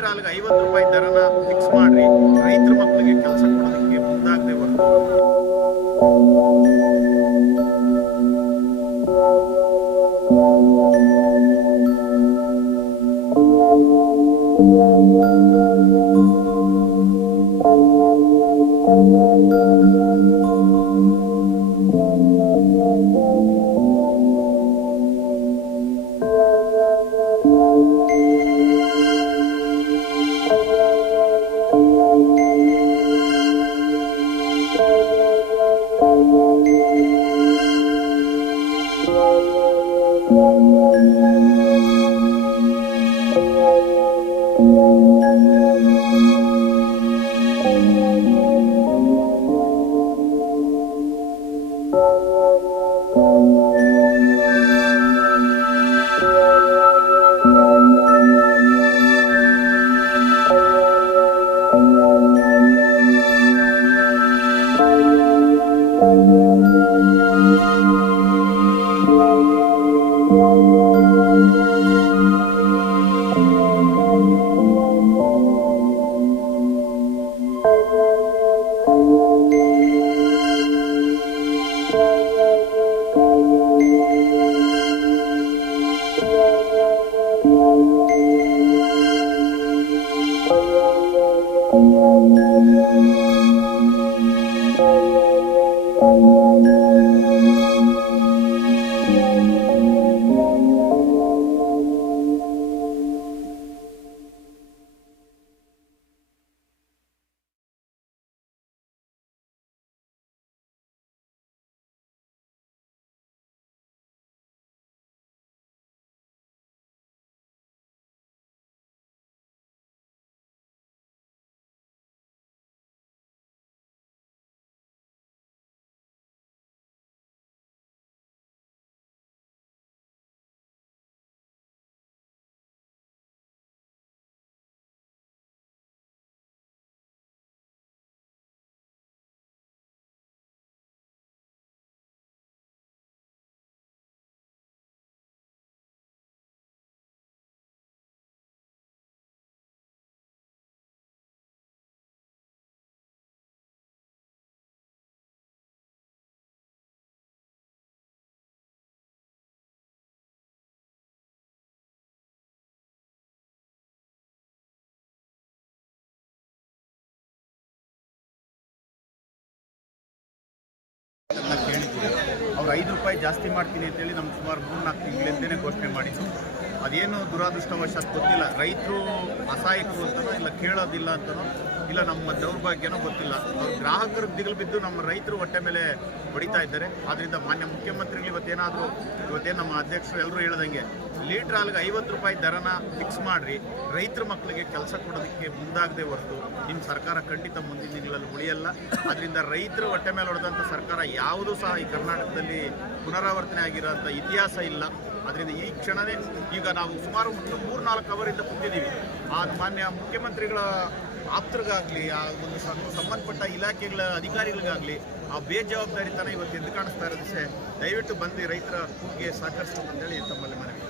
Litre ಹಾಲಿಗೆ 50 ರೂಪಾಯಿ ದರನ fix ಮಾಡ್ರಿ, ರೈತರ ಮಕ್ಕಳಿಗೆ ಕೆಲಸ ಕೊಡೋದಕ್ಕೆ ಮುಂದಾಗದೆ ಹೊರತು ಕೇಳಿದ್ದೀವಿ. ಅವ್ರು 5 ರೂಪಾಯಿ ಜಾಸ್ತಿ ಮಾಡ್ತೀನಿ ಅಂತೇಳಿ ನಮ್ಗೆ ಸುಮಾರು 3-4 ತಿಂಗಳಿಂದನೇ ಘೋಷಣೆ ಮಾಡಿದ್ದು. ಅದೇನು ದುರಾದೃಷ್ಟವಶಾತ್ ಗೊತ್ತಿಲ್ಲ, ರೈತರು ಅಸಹಾಯಕರು ಅಂತನೋ ಇಲ್ಲ ಕೇಳೋದಿಲ್ಲ ಅಂತನೋ ಇಲ್ಲ ನಮ್ಮ ದೌರ್ಭಾಗ್ಯನೋ ಗೊತ್ತಿಲ್ಲ. ಅವ್ರು ಗ್ರಾಹಕರಿಗೆ ದಿಗಲು ಬಿದ್ದು ನಮ್ಮ ರೈತರು ಹೊಟ್ಟೆ ಮೇಲೆ ಹೊಡಿತಾ ಇದ್ದಾರೆ. ಆದ್ದರಿಂದ ಮಾನ್ಯ ಮುಖ್ಯಮಂತ್ರಿಗಳು ಇವತ್ತೇನು ನಮ್ಮ ಅಧ್ಯಕ್ಷರು ಎಲ್ಲರೂ ಹೇಳ್ದಂಗೆ ಲೀಟರ್ ಹಾಲಿಗೆ 50 ರೂಪಾಯಿ ದರನ ಫಿಕ್ಸ್ ಮಾಡ್ರಿ, ರೈತರ ಮಕ್ಕಳಿಗೆ ಕೆಲಸ ಕೊಡೋದಕ್ಕೆ ಮುಂದಾಗದೆ ಹೊರತು ನಿಮ್ಮ ಸರ್ಕಾರ ಖಂಡಿತ ಮುಂದಿನ ದಿನಗಳಲ್ಲಿ ಉಳಿಯಲ್ಲ. ಅದರಿಂದ ರೈತರ ಹೊಟ್ಟೆ ಮೇಲೆ ಹೊಡೆದಂಥ ಸರ್ಕಾರ ಯಾವುದೂ ಸಹ ಈ ಕರ್ನಾಟಕದಲ್ಲಿ ಪುನರಾವರ್ತನೆ ಆಗಿರೋಂಥ ಇತಿಹಾಸ ಇಲ್ಲ. ಅದರಿಂದ ಈ ಕ್ಷಣವೇ ಈಗ ನಾವು ಸುಮಾರು 3-4 ಅವರಿಂದ ಕೂತಿದ್ದೀವಿ. ಆ ಮಾನ್ಯ ಮುಖ್ಯಮಂತ್ರಿಗಳ ಆಪ್ತರಿಗಾಗಲಿ ಆ ಒಂದು ಸಂಬಂಧಪಟ್ಟ ಇಲಾಖೆಗಳ ಅಧಿಕಾರಿಗಳಿಗಾಗಲಿ ಆ ಬೇಜವಾಬ್ದಾರಿತನ ಇವತ್ತು ಎದ್ದು ಕಾಣಿಸ್ತಾ ಇರೋದಕ್ಕೆ ದಯವಿಟ್ಟು ಬಂದು ರೈತರ ಕೂಗಿಗೆ ಸಹಕರಿಸಬೇಕು ಅಂತೇಳಿ ತಮ್ಮಲ್ಲಿ ಮನವಿ.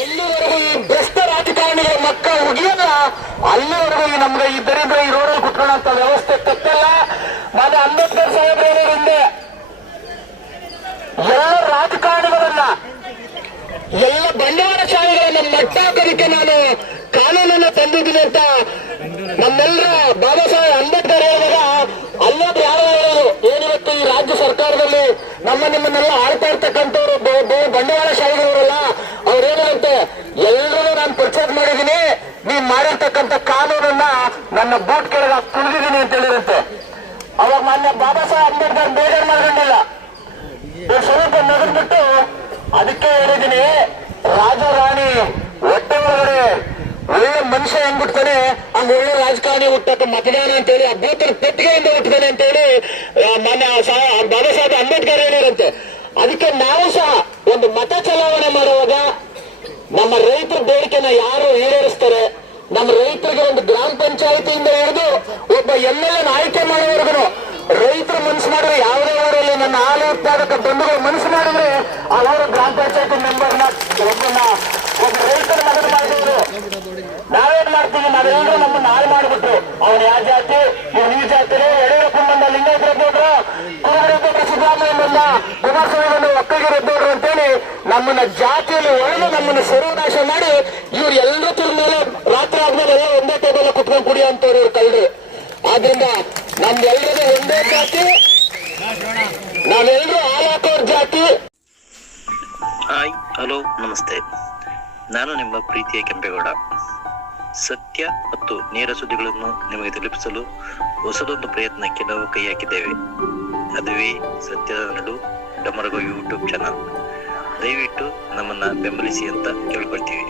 ಎಲ್ಲಿವರೆಗೂ ಈ ಭ್ರಷ್ಟ ರಾಜಕಾರಣಿಗಳ ಮಕ್ಕ ಉಗಿಯಲ್ಲ ಅಲ್ಲಿವರೆಗೂ ನಮ್ಗೆ ಇದರಿಂದ ಈ ರೋಡಲ್ಲಿ ಕುತ್ಕೊಳ್ಳೋಂಥ ವ್ಯವಸ್ಥೆ ತಪ್ಪಲ್ಲ. ನಾನು ಅಂಬೇಡ್ಕರ್ ಸಾಹೇಬ್ರಿಂದ ಎಲ್ಲ ರಾಜಕಾರಣಿಗಳನ್ನ ಎಲ್ಲ ಬಂಡವಾಳಶಾಹಿಗಳನ್ನ ಮಟ್ಟ ಹಾಕೋದಕ್ಕೆ ನಾನು ಕಾನೂನನ್ನ ತಂದಿದ್ದೀನಿ ಅಂತ ನಮ್ಮೆಲ್ಲರ ಬಾಬಾ ಸಾಹೇಬ್ ಅಂಬೇಡ್ಕರ್ ಹೇಳಿದಾಗ ಅಲ್ಲೊಬ್ರು ಯಾರು ಹೇಳೋದು ಏನಿವತ್ತು ಈ ರಾಜ್ಯ ಸರ್ಕಾರದಲ್ಲಿ ನಿಮ್ಮನ್ನೆಲ್ಲ ಆಳ್ತಾ ಇರ್ತಕ್ಕಂಥವ್ರು ಬಂಡವಾಳಶಾಹಿಗಳವರಲ್ಲ, ಅವ್ರೇನಂತೆ ಎಲ್ಲರೂ ನಾನು ಪರ್ಚೇಸ್ ಮಾಡಿದ್ದೀನಿ, ನೀವ್ ಮಾಡಿರ್ತಕ್ಕಂಥ ಕಾನೂನನ್ನ ನನ್ನ ಬೂಟ್ ಕೆಳಗೆ ತುಳಿದಿದ್ದೀನಿ ಅಂತ ಹೇಳಿರಂತೆ. ಅವಾಗ ಮಾನ್ಯ ಬಾಬಾ ಸಾಹೇಬ್ ಅಂಬೇಡ್ಕರ್ ಬೇಜಾರು ಮಾಡ್ಕೊಂಡಿಲ್ಲ, ಸ್ವಲ್ಪ ನಗರ್ಬಿಟ್ಟು ಅದಕ್ಕೆ ಹೇಳಿದ್ದೀನಿ, ರಾಜ ರಾಣಿ ಹೊಟ್ಟೆ ಒಳಗಡೆ ಒಳ್ಳೆ ಮನುಷ್ಯ ಹೆಂಗ್ಬಿಡ್ತಾನೆ ಹಂಗ ಒಳ್ಳೆ ರಾಜಕಾರಣಿ ಹುಟ್ಟಕ್ಕೆ ಮತದಾನ ಅಂತೇಳಿ ಅಭ್ಯರ್ಥಿ ಪೆಟ್ಟಿಗೆಯಿಂದ ಹುಟ್ಟುತ್ತಾನೆ ಅಂತೇಳಿ ಮಾನ್ಯ ಬಾಬಾ ಸಾಹೇಬ್ ಅಂಬೇಡ್ಕರ್ ಹೇಳಿರಂತೆ. ಅದಕ್ಕೆ ನಾವು ಸಹ ಒಂದು ಮತ ಚಲಾವಣೆ ಮಾಡುವಾಗ ನಮ್ಮ ರೈತರ ಬೇಡಿಕೆನ ಯಾರು ಈಡೇರಿಸ್ತಾರೆ, ನಮ್ಮ ರೈತರಿಗೆ ಒಂದು ಗ್ರಾಮ ಪಂಚಾಯತಿಯಿಂದ ಹಿಡಿದು ಒಬ್ಬ MLA ಆಯ್ಕೆ ಮಾಡೋವರೆಗೂ ರೈತರು ಮನಸ್ಸು ಮಾಡಿದ್ರೆ ಯಾವುದೇ ಊರಲ್ಲಿ ನನ್ನ ಹಾಲು ಉತ್ಪಾದಕ ಬಂಧುಗಳು ಮನಸ್ಸು ಮಾಡಿದ್ರೆ ಅವರು ಗ್ರಾಮ ಪಂಚಾಯತಿ ಅವ್ರು ಯಾವ ಜಾತಿ ಇವ್ರು ಈ ಜಾತಿರು ಯಡಿಯೂರಪ್ಪ ಬಂದ ಲಿಂಗಾಯತ ನೋಡ್ರು ಕುರುಬರ ಸಿದ್ದರಾಮಯ್ಯ ಬಂದ ಕುಮಾರಸ್ವಾಮಿ ಒಕ್ಕಲಿಗರ ನೋಡ್ರು ಅಂತೇಳಿ ನಮ್ಮನ್ನ ಜಾತಿಯಲ್ಲಿ ಒಳಗೆ ನಮ್ಮನ್ನ ಸರ್ವನಾಶ ಮಾಡಿ ಇವ್ರು ಎಲ್ಲರ ಮೇಲೆ ರಾತ್ರಿ ಆದ್ಮೇಲೆ ಎಲ್ಲ ಒಂದೇ ಟೇಬಲ್ ಕುತ್ಕೊಂಡು ಕುಡಿಯೋಂಥವ್ರು ಇವ್ರು ಕಲ್ಲು. ಆದ್ರಿಂದ ನಮ್ಗೆಲ್ಲರೂ ಒಂದೇ ಜಾತಿ, ನಾವೆಲ್ಲರೂ ಹಾಲಾಕೋರ್ ಜಾತಿ. ಹಾಯ್, ಹಲೋ, ನಮಸ್ತೆ. ನಾನು ನಿಮ್ಮ ಪ್ರೀತಿಯ ಕೆಂಪೇಗೌಡ. ಸತ್ಯ ಮತ್ತು ನೇರ ಸುದ್ದಿಗಳನ್ನು ನಿಮಗೆ ತಲುಪಿಸಲು ಹೊಸದೊಂದು ಪ್ರಯತ್ನಕ್ಕೆ ನಾವು ಕೈ ಹಾಕಿದ್ದೇವೆ. ಅದುವೇ ಸತ್ಯದ ನಡು ಡಮರಗ ಯೂಟ್ಯೂಬ್ ಚಾನಲ್. ದಯವಿಟ್ಟು ನಮ್ಮನ್ನ ಬೆಂಬಲಿಸಿ ಅಂತ ಕೇಳ್ಕೊಳ್ತೀವಿ.